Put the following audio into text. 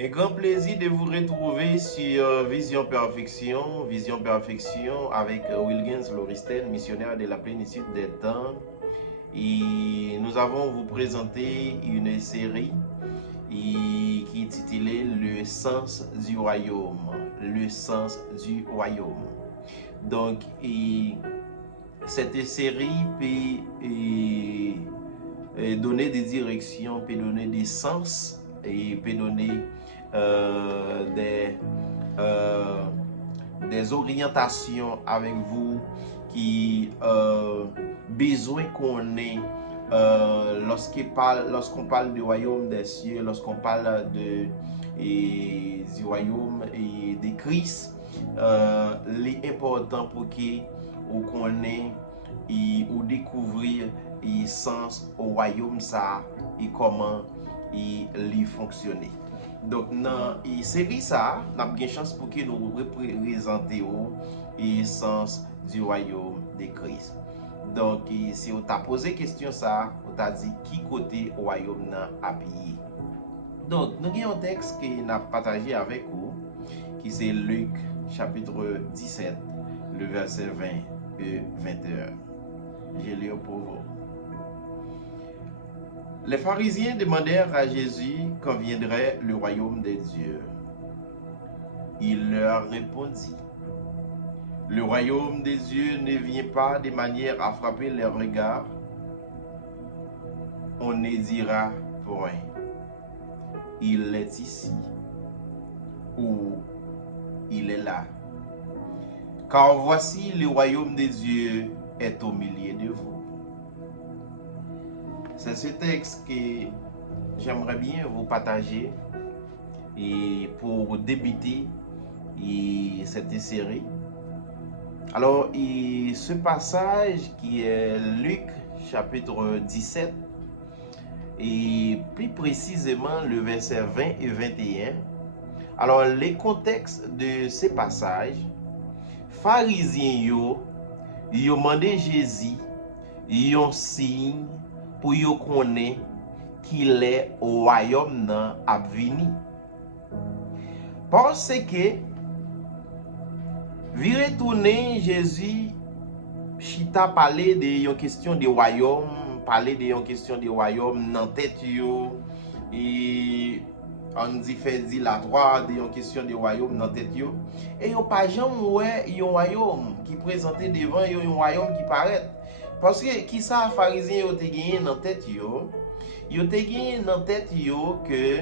Un grand plaisir de vous retrouver sur Vision Perfection avec Wilgens Lauristel, missionnaire de la plénitude des temps. Et nous avons vous présenter une série qui est titulée Le sens du royaume. Le sens du royaume. Donc, cette série peut donner des directions, peut donner des sens et peut donner des orientations avec vous qui besoin qu'on ait lorsqu'on parle du royaume des cieux, lorsqu'on parle du royaume et de Christ, l'important pour qu'on connaisse ou découvrir le sens au royaume ça et comment il fonctionne. Donc dans la série ça, nous avons une chance pour que nous représenter le sens du royaume de Christ. Donc si vous avez posé question ça, vous avez dit qui côté au royaume a payé. Donc nous avons un texte que nous avons partagé avec vous qui c'est Luc chapitre 17, le verset 20 et 21. Je lis pour vous. Les pharisiens demandèrent à Jésus quand viendrait le royaume des dieux. Il leur répondit, le royaume des dieux ne vient pas de manière à frapper les regards. On ne dira point, il est ici ou il est là. Car voici le royaume des dieux est au milieu de vous. C'est ce texte que j'aimerais bien vous partager et pour débuter cette série. Alors, ce passage qui est Luc chapitre 17 et plus précisément le verset 20 et 21. Alors, les contextes de ce passage, pharisiens yo demandé Jésus un signe pour yo connaître qu'il est au royaume nan ap vini. Parce que vi retourner Jésus chita parler de yon question de royaume, parler de yon question de royaume nan tête yo et on dit fait dilatoire de yon question de royaume nan tête yo et yon pas jamais ouais yon royaume qui présenté devant yon royaume qui paraît. Parce que qui ça pharisien yo te gagné dans tête yo te gagné dans tête yo que